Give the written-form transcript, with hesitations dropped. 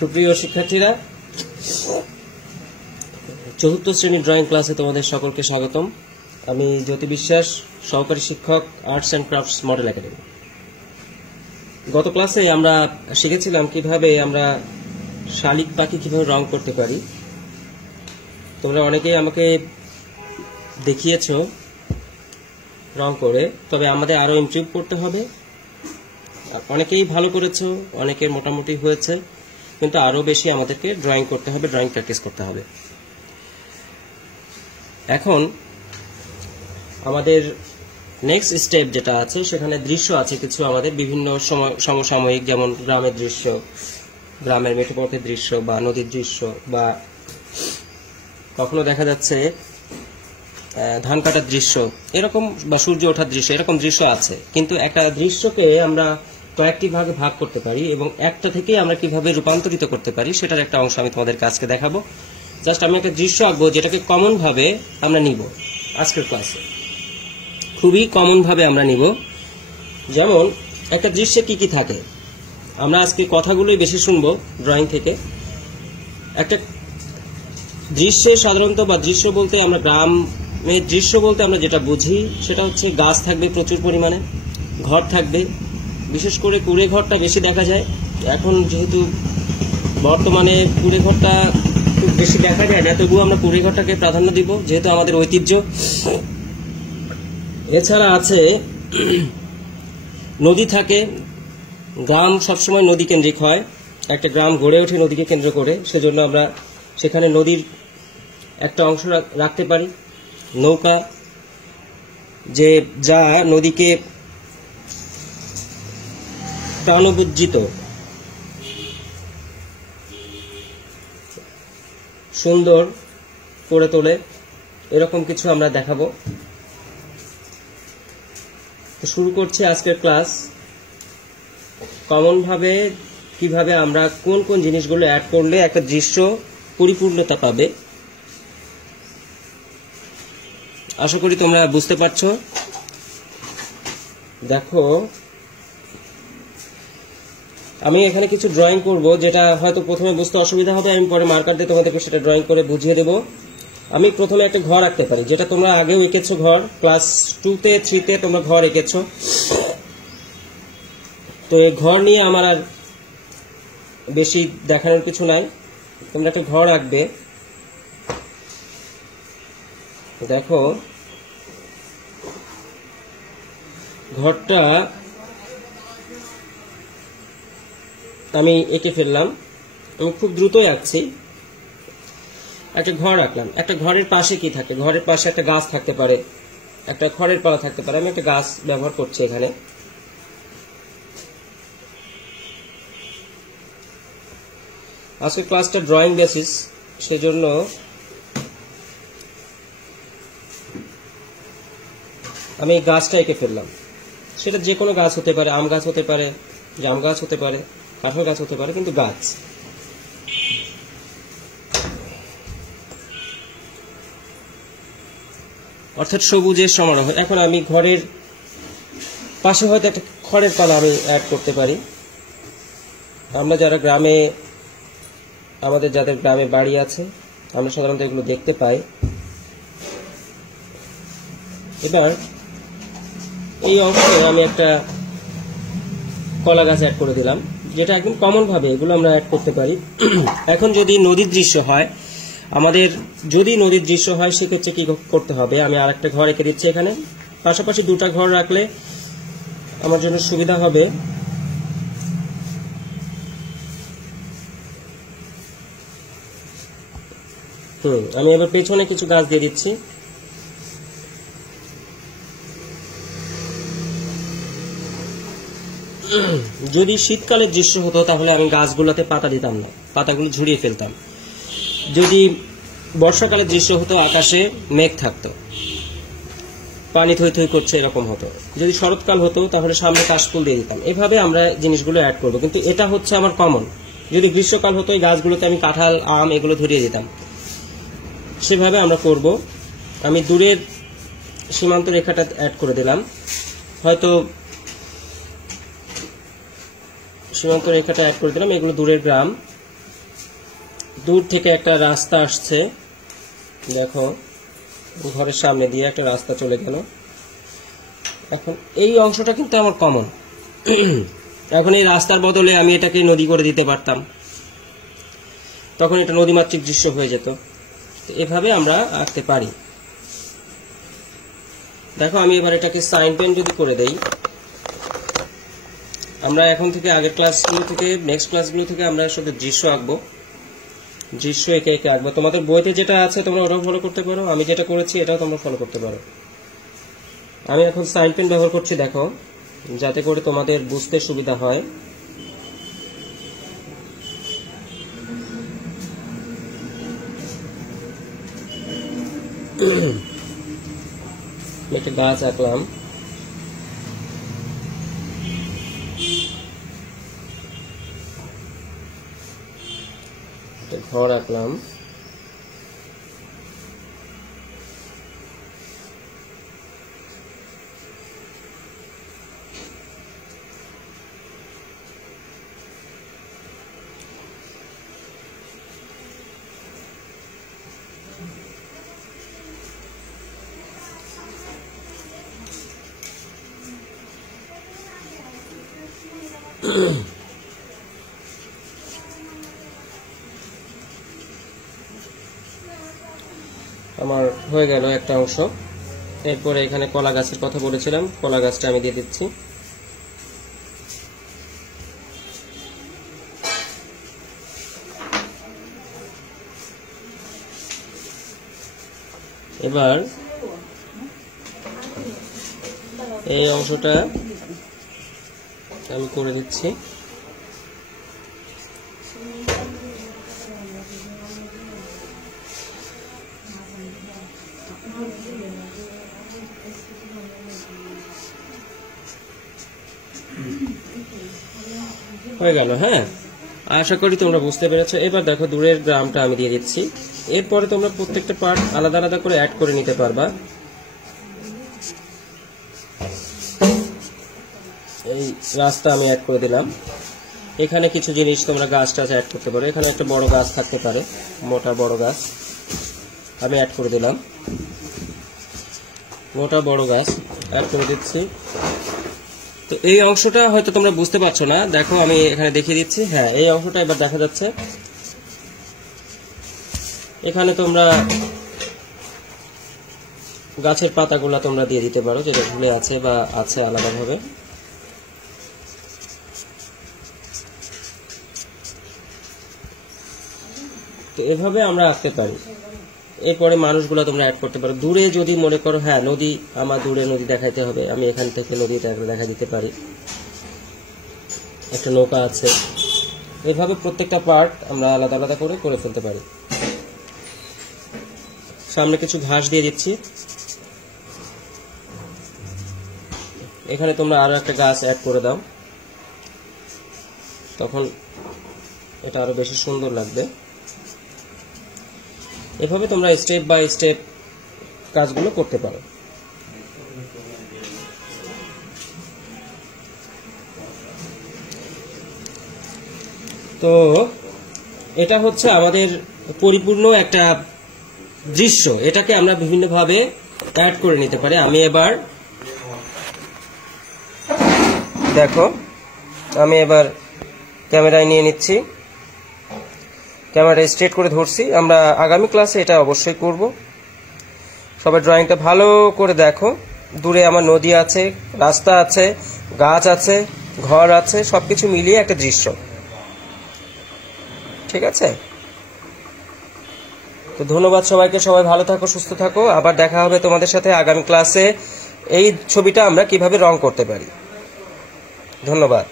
সুপ্রিয় শিক্ষার্থীরা, চতুর্থ শ্রেণীর ড্রয়িং ক্লাসে তোমাদের সকলকে স্বাগতম। আমি জ্যোতি বিশ্বাস, সহকারী শিক্ষক, arts and crafts model academy. গত ক্লাসে আমরা শিখেছিলাম কিভাবে আমরা শালিক পাখি কিভাবে রং করতে পারি। তোমরা অনেকেই আমাকে দেখিয়েছো রং করে, তবে আমাদের আরো ইমপ্রুভ করতে হবে। অনেকেই ভালো করেছো, অনেকের মোটামুটি হয়েছে, কিন্তু আরো বেশি আমাদেরকে ড্রয়িং করতে হবে, ড্রয়িং প্র্যাকটিস করতে হবে। এখন আমাদের নেক্সট স্টেপ যেটা আছে, সেখানে দৃশ্য আছে কিছু আমাদের বিভিন্ন সমসাময়িক, যেমন গ্রামের দৃশ্য, গ্রামের মেঠোপথের দৃশ্য বা নদীর দৃশ্য, বা কখনো দেখা যাচ্ছে ধান কাটার দৃশ্য এরকম, বা সূর্য ওঠার দৃশ্য, এরকম দৃশ্য আছে। কিন্তু একটা দৃশ্যকে আমরা কয়েকটি ভাগে ভাগ করতে পারি এবং একটা থেকে আমরা কিভাবে রূপান্তরিত করতে পারি সেটার একটা অংশ আমি তোমাদের কাছকে দেখাবো। জাস্ট আমি একটা দৃশ্য আঁকবো যেটাকে কমন ভাবে আমরা নিব আজকের ক্লাসে, খুবই কমন ভাবে আমরা নিব। যেমন একটা দৃশ্যে কি কি থাকে, আমরা আজকে কথাগুলোই বেশি শুনবো ড্রয়িং থেকে। একটা দৃশ্যে সাধারণত, বা দৃশ্য বলতে আমরা গ্রামের দৃশ্য বলতে আমরা যেটা বুঝি সেটা হচ্ছে গাছ থাকবে প্রচুর পরিমাণে, ঘর থাকবে, বিশেষ করে কুড়ে ঘরটা বেশি দেখা যায় এখন, যেহেতু বর্তমানে কুড়ে ঘরটা খুব বেশি দেখা যায় না, তবুও আমরা কুড়ে ঘরটাকে প্রাধান্য দিব যেহেতু আমাদের ঐতিহ্য। এছাড়া আছে নদী থাকে, গ্রাম সবসময় নদী কেন্দ্রিক হয়, একটা গ্রাম গড়ে ওঠে নদীকে কেন্দ্র করে, সেজন্য আমরা সেখানে নদীর একটা অংশ রাখতে পারি। নৌকা, যা নদীকে প্রাণবুজ্জিত, সুন্দর করে তোলে, এরকম কিছু আমরা দেখাবো। তো শুরু করছি আজকের ক্লাস। কমন ভাবে কিভাবে আমরা কোন কোন জিনিসগুলো অ্যাড করলে একটা দৃশ্য পরিপূর্ণতা পাবে, আশা করি তোমরা বুঝতে পারছো। দেখো, আমি এখানে কিছু ড্রয়িং করব যেটা হয়তো প্রথমে বুঝতে অসুবিধা হবে, আমি পরে মার্কার দিয়ে তোমাদেরকে সেটা ড্রয়িং করে বুঝিয়ে দেব। আমি প্রথমে একটা ঘর আঁকতে পারি, যেটা তোমরা আগেও এঁকেছো, ঘর ক্লাস 2-তে 3-তে তোমরা ঘর এঁকেছো। তো এই ঘর নিয়ে আমার আর বেশি দেখানোর কিছু নাই, তোমরা একটা ঘর আঁকবে। দেখো, ঘরটা আমি এঁকে ফেললাম, আমি খুব দ্রুতই আঁকছি। একটা ঘর আঁকলাম, একটা ঘরের পাশে কি থাকে, ঘরের পাশে একটা গাছ থাকতে পারে, একটা খড়ের পালা থাকতে পারে, আমি একটা গাছ ব্যবহার করছি এখানে। আজকে ক্লাসটা ড্রয়িং বেসিস, সেজন্য আমি এই গাছটা এঁকে ফেললাম। সেটা যে কোনো গাছ হতে পারে, আম গাছ হতে পারে, জাম গাছ হতে পারে, কাঁঠাল গাছ হতে পারে, কিন্তু গাছ। অর্থাৎ সবুজের সমারোহ। এখন আমি ঘরের পাশে হয়তো একটা খড়ের পালা আমি অ্যাড করতে পারি। আমরা যারা গ্রামে, আমাদের যাদের গ্রামে বাড়ি আছে, আমরা সাধারণত এগুলো দেখতে পাই। এবার এই অংশে আমি একটা কলা গাছ অ্যাড করে দিলাম, যেটা একদম কমন ভাবে এগুলো আমরা অ্যাড করতে পারি। এখন যদি নদীর দৃশ্য হয়, যদি নদীর দৃশ্য হয় সেক্ষেত্রে কি করতে হবে, আমি আর একটা ঘর এঁকে দিচ্ছি এখানে। পাশাপাশি দুটা ঘর রাখলে আমার জন্য সুবিধা হবে। আমি এবার পেছনে কিছু গাছ দিয়ে দিচ্ছি। যদি শীতকালের দৃশ্য হতো তাহলে আমি গাছগুলোতে পাতা দিতাম না, পাতাগুলো ঝুরিয়ে ফেলতাম। যদি বর্ষাকালের দৃশ্য হতো, আকাশে মেঘ থাকতো, পানি থই থই করছে, এরকম হতো। যদি শরৎকাল হতো তাহলে সামনে কাশফুল দিয়ে দিতাম। এভাবে আমরা জিনিসগুলো অ্যাড করবো, কিন্তু এটা হচ্ছে আমার কমন। যদি গ্রীষ্মকাল হতো, এই গাছগুলোতে আমি কাঁঠাল, আম এগুলো ধরিয়ে দিতাম। সেভাবে আমরা করব। আমি দূরের সীমান্ত রেখাটা অ্যাড করে দিলাম, হয়তো সীমান্ত রেখাটা অ্যাড করে দিলাম, এগুলো দূরের গ্রাম। দূর থেকে একটা রাস্তা আসছে, দেখো ঘরের সামনে দিয়ে একটা রাস্তা চলে গেল। এখন এই অংশটা কিন্তু আমার কমন। এখন এই রাস্তার বদলে আমি এটাকে নদী করে দিতে পারতাম, তখন এটা নদীমাতৃক দৃশ্য হয়ে যেত। এভাবে আমরা আঁকতে পারি। দেখো আমি এবার এটাকে সাইন পেন যদি করে দেই, আমরা এখন থেকে আগের ক্লাসগুলো থেকে নেক্সট ক্লাসগুলো থেকে আমরা শুধু দৃশ্য আঁকবো, দৃশ্য এঁকে এঁকে আঁকবো। তোমাদের বইতে যেটা আছে তোমরা ওটাও ফলো করতে পারো, আমি যেটা করেছি এটাও তোমরা ফলো করতে পারো। আমি এখন সাইন পেন ব্যবহার করছি, দেখো, যাতে করে তোমাদের বুঝতে সুবিধা হয়। একটা গাছ আঁকলাম, ঘর আঁকলাম, আমার হয়ে গেল একটা অংশ। এরপরে এখানে কলা গাছের কথা বলেছিলাম, কলা গাছটা আমি দিয়ে দিচ্ছি। এবার এই অংশটা আমি করে দিচ্ছি। হয়ে গেল। হ্যাঁ, আশা করি তোমরা বুঝতে পেরেছো। এবার দেখো দূরের গ্রামটা আমি দিয়ে দিচ্ছি। এরপরে তোমরা প্রত্যেকটা পার্ট আলাদা আলাদা করে অ্যাড করে নিতে পারবা। এই রাস্তা আমি অ্যাড করে দিলাম। এখানে কিছু জিনিস তোমরা গাছ টাছ অ্যাড করতে পারো। এখানে একটা বড় গাছ থাকতে পারে, মোটা বড় গাছ আমি অ্যাড করে দিলাম। মোটা বড় গাছ অ্যাড করে দিচ্ছি। তো এই অংশটা হয়তো তোমরা বুঝতে পারছো না, দেখো আমি এখানে দেখিয়ে দিচ্ছি। হ্যাঁ, এই অংশটা এবার দেখা যাচ্ছে। এখানে তোমরা গাছের পাতাগুলা তোমরা দিয়ে দিতে পারো, যেটা ঝুলে আছে বা আছে আলাদাভাবে। তো এভাবে আমরা আঁকতে পারি। এরপরে মানুষগুলো তোমরা অ্যাড করতে পারো। দূরে যদি মনে করো হ্যাঁ নদী, আমার দূরে নদী দেখাইতে হবে, আমি এখান থেকে নদীটা দেখা দিতে পারি। একটা নৌকা আছে। এভাবে প্রত্যেকটা পার্ট আমরা আলাদা আলাদা করে ফেলতে পারি। সামনে কিছু ঘাস দিয়ে দিচ্ছি। এখানে তোমরা আরো একটা গাছ অ্যাড করে দাও, তখন এটা আরো বেশি সুন্দর লাগবে। এভাবে তোমরা স্টেপ বাই স্টেপ কাজগুলো করতে পারো। তো এটা হচ্ছে আমাদের পরিপূর্ণ একটা দৃশ্য। এটাকে আমরা বিভিন্নভাবে অ্যাড করে নিতে পারি। আমি এবার দেখো, আমি এবার ক্যামেরায় নিয়ে নিচ্ছি, ক্যামেরা স্ট্রেট করে ধরছি। আমরা আগামী ক্লাসে এটা অবশ্যই করব। সবাই ড্রয়িংটা ভালো করে দেখো। দূরে আমার নদী আছে, রাস্তা আছে, গাছ আছে, ঘর আছে, সবকিছু মিলিয়ে একটা দৃশ্য। ঠিক আছে? তো ধন্যবাদ সবাইকে। সবাই ভালো থাকো, সুস্থ থাকো। আবার দেখা হবে তোমাদের সাথে আগামী ক্লাসে। এই ছবিটা আমরা কিভাবে রং করতে পারি। ধন্যবাদ।